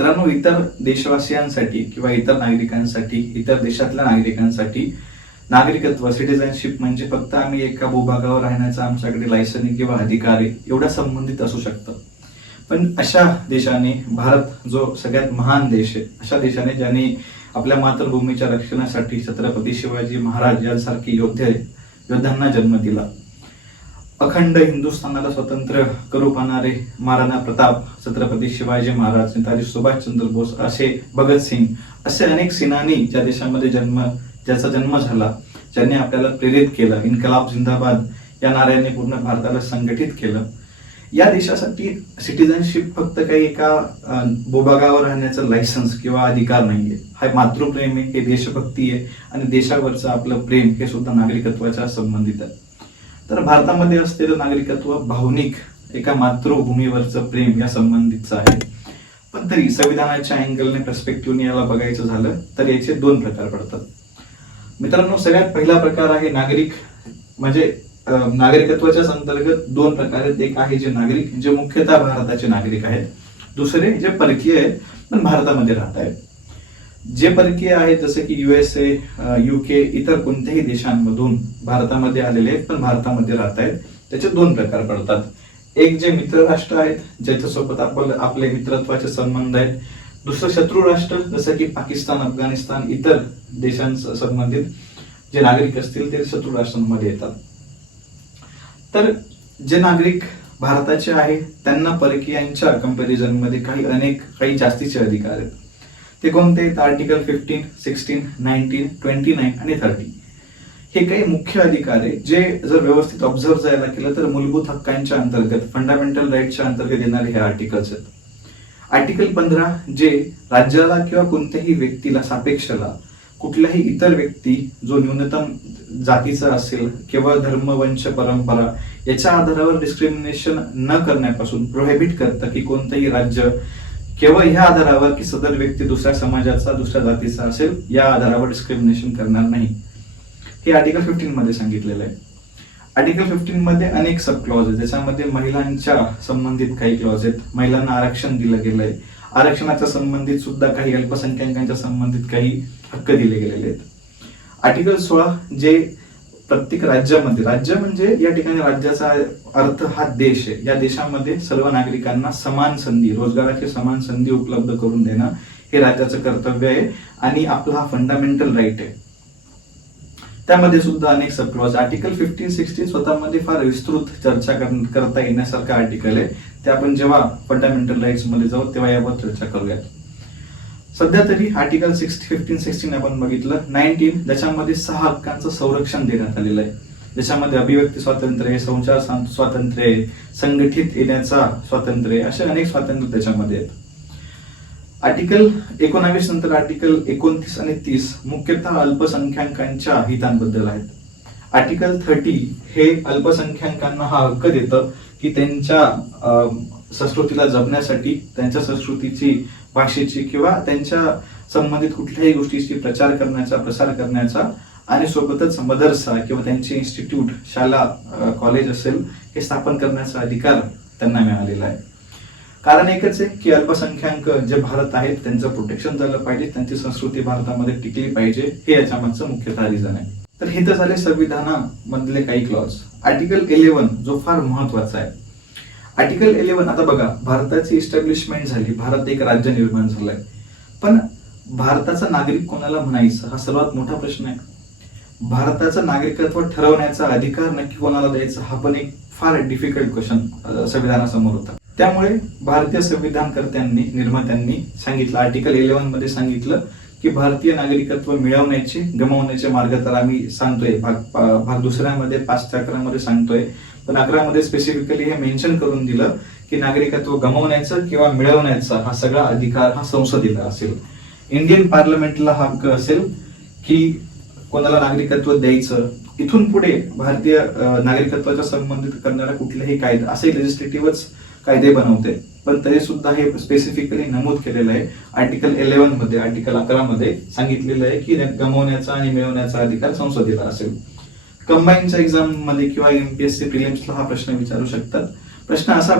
मित्रांनो इतर देशवासियांसाठी किंवा इतर नागरिकांसाठी इतर देशातल्या नागरिकांसाठी नागरिकत्व सिटिझनशिप म्हणजे फक्त आम्ही एका भूभागावर राहण्याचा आमच्याकडे लायसन किंवा अधिकार आहे एवढ्या संबंधित असू शकतं. पण अशा देशाने भारत जो सगळ्यात महान देश आहे अशा देशाने ज्याने आपल्या मातृभूमीच्या रक्षणासाठी छत्रपती शिवाजी महाराज यांसारखे योद्धे योद्ध्यांना जन्म दिला. अखंड हिंदुस्थानाला स्वतंत्र करू पाहणारे महाराणा प्रताप छत्रपती शिवाजी महाराज नेताजी सुभाषचंद्र बोस असे भगतसिंग असे अनेक सेनानी ज्या देशामध्ये जन्म ज्याचा जन्म झाला ज्यांनी आपल्याला प्रेरित केलं इन्कलाब जिंदाबाद या नाऱ्याने पूर्ण भारताला संघटित केलं. या देशासाठी सिटिझनशिप फक्त काही एका भूभागावर राहण्याचं लायसन्स किंवा अधिकार नाहीये. हा मातृप्रेम आहे हे देशभक्ती आहे आणि देशावरचं आपलं प्रेम हे सुद्धा नागरिकत्वाच्या संबंधित आहे. तर भारतामध्ये असलेलं नागरिकत्व भावनिक एका मातृभूमीवरचं प्रेम या संबंधितचं आहे. पण तरी संविधानाच्या अँगलने पर्स्पेक्टिव्हने याला बघायचं झालं तर याचे दोन प्रकार पडतात. मित्रांनो सगळ्यात पहिला प्रकार आहे नागरिक. म्हणजे नागरिकत्वाच्या अंतर्गत दोन प्रकार आहेत. एक आहे जे नागरिक जे मुख्यतः भारताचे नागरिक आहेत. दुसरे जे परकीय आहेत पण भारतामध्ये राहत आहेत जे परकीय आहेत जसं की युएसए युके इतर कोणत्याही देशांमधून भारतामध्ये आलेले आहेत पण भारतामध्ये राहत आहेत त्याचे दोन प्रकार पडतात. एक जे मित्र राष्ट्र आहेत ज्याच्यासोबत आपण आपले मित्रत्वाचे संबंध आहेत. दुसरं शत्रू राष्ट्र जसं की पाकिस्तान अफगाणिस्तान इतर देशांचं संबंधित जे नागरिक असतील ते शत्रू राष्ट्रांमध्ये येतात. तर जे नागरिक भारताचे आहेत त्यांना परकीयांच्या कंपॅरिझनमध्ये काही अनेक काही जास्तीचे अधिकार आहेत. ते कोणते? आहेत article fifteen sixteen nineteen twenty nine आणि थर्टी हे काही मुख्य अधिकार आहे. जे जर व्यवस्थित ऑब्झर्व जायला केलं तर मूलभूत हक्कांच्या अंतर्गत फंडामेंटल राईटच्या अंतर्गत येणारे हे आर्टिकल्स आहेत. आर्टिकल पंधरा जे राज्याला किंवा कोणत्याही व्यक्तीला सापेक्षला कुठल्याही इतर व्यक्ती जो न्यूनतम जातीचा असेल किंवा धर्म वंश परंपरा याच्या आधारावर डिस्क्रिमिनेशन न करण्यापासून प्रोहिबिट करतं की कोणतंही राज्य केवळ ह्या आधारावर की सदर व्यक्ती दुसऱ्या समाजाचा दुसऱ्या जातीचा असेल या आधारावर डिस्क्रिमिनेशन करणार नाही. हे आर्टिकल फिफ्टीन मध्ये सांगितलेलं आहे. आर्टिकल फिफ्टीन मध्ये अनेक सब क्लॉज आहेत. ज्याच्यामध्ये महिलांच्या संबंधित काही क्लॉज आहेत. महिलांना आरक्षण दिलं गेलंय. आरक्षणाच्या संबंधित सुद्धा काही अल्पसंख्याकांच्या संबंधित काही हक्क दिले गेलेले आहेत. आर्टिकल सोळा जे प्रत्येक राज्यामध्ये राज्य म्हणजे या ठिकाणी राज्याचा अर्थ हा देश आहे. या देशामध्ये सर्व नागरिकांना समान संधी रोजगाराची समान संधी उपलब्ध करून देणं हे राज्याचं कर्तव्य आहे आणि आपला हा फंडामेंटल राईट आहे. त्यामध्ये सुद्धा अनेक सब आर्टिकल फिफ्टीन सिक्स्टीन स्वतःमध्ये फार विस्तृत चर्चा करता येण्यासारखं आर्टिकल आहे. ते आपण जेव्हा फंडामेंटल राईट्समध्ये जाऊ तेव्हा यावर चर्चा करूयात. सध्या तरी आर्टिकल सिक्स फिफ्टीन सिक्स्टीन आपण बघितलं. नाईन्टीन ज्याच्यामध्ये सहा हक्कांचं संरक्षण देण्यात आलेलं आहे. ज्याच्यामध्ये अभिव्यक्ती स्वातंत्र्य आहे संचार स्वातंत्र्य आहे संघटित येण्याचा स्वातंत्र्य आहे असे अनेक स्वातंत्र्य त्याच्यामध्ये आहेत. आर्टिकल एकोणावीस नंतर आर्टिकल एकोणतीस आणि तीस मुख्यतः अल्पसंख्याकांच्या हितांबद्दल आहेत. आर्टिकल थर्टी हे अल्पसंख्याकांना हा हक्क देतं की त्यांच्या अं, संस्कृतीला जपण्यासाठी त्यांच्या संस्कृतीची भाषेची किंवा त्यांच्या संबंधित कुठल्याही गोष्टीची प्रचार करण्याचा प्रसार करण्याचा आणि सोबतच मदरसा किंवा त्यांचे इन्स्टिट्यूट शाळा कॉलेज असेल हे स्थापन करण्याचा अधिकार त्यांना मिळालेला आहे. कारण एकच आहे की अल्पसंख्याक जे भारत आहेत त्यांचं प्रोटेक्शन झालं पाहिजे त्यांची संस्कृती भारतामध्ये टिकली पाहिजे हे याच्यामागचं मुख्यतः रिझन आहे. तर हे तर झाले संविधानामधले काही क्लॉज आर्टिकल इलेव्हन जो फार महत्त्वाचा आहे. आर्टिकल इलेव्हन आता बघा भारताची इस्टॅब्लिशमेंट झाली. भारत एक राज्य निर्माण झालंय. पण भारताचा नागरिक कोणाला म्हणायचं? हा सर्वात मोठा प्रश्न आहे. भारताचं नागरिकत्व ठरवण्याचा अधिकार नक्की कोणाला द्यायचा? हा पण एक फार डिफिकल्ट क्वेश्चन संविधानासमोर होता. त्यामुळे भारतीय संविधानकर्त्यांनी निर्मात्यांनी सांगितलं आर्टिकल इलेव्हनमध्ये सांगितलं की भारतीय नागरिकत्व मिळवण्याचे गमावण्याचे मार्ग तर आम्ही सांगतोय. भाग भाग दुसऱ्यामध्ये पाच ते अकरामध्ये सांगतोय. पण अकरामध्ये स्पेसिफिकली हे मेन्शन करून दिलं की नागरिकत्व गमावण्याचं किंवा मिळवण्याचा हा सगळा अधिकार हा संसदेला असेल. इंडियन पार्लमेंटला हा हक्क असेल की कोणाला नागरिकत्व द्यायचं. इथून पुढे भारतीय नागरिकत्वाच्या संबंधित करणारा कुठलाही कायदा असे लेजिस्लेटिव्हच कायदे बनवते. पण तरी सुद्धा हे स्पेसिफिकली नमूद केलेलं आहे. आर्टिकल इलेव्हनमध्ये आर्टिकल अकरा मध्ये सांगितलेलं आहे की गमावण्याचा आणि मिळवण्याचा अधिकार संसदेला असेल. कंबाईनच्या एक्झाममध्ये किंवा एमपीएससी प्रिलिम्सला हा प्रश्न विचारू शकतात. प्रश्न असा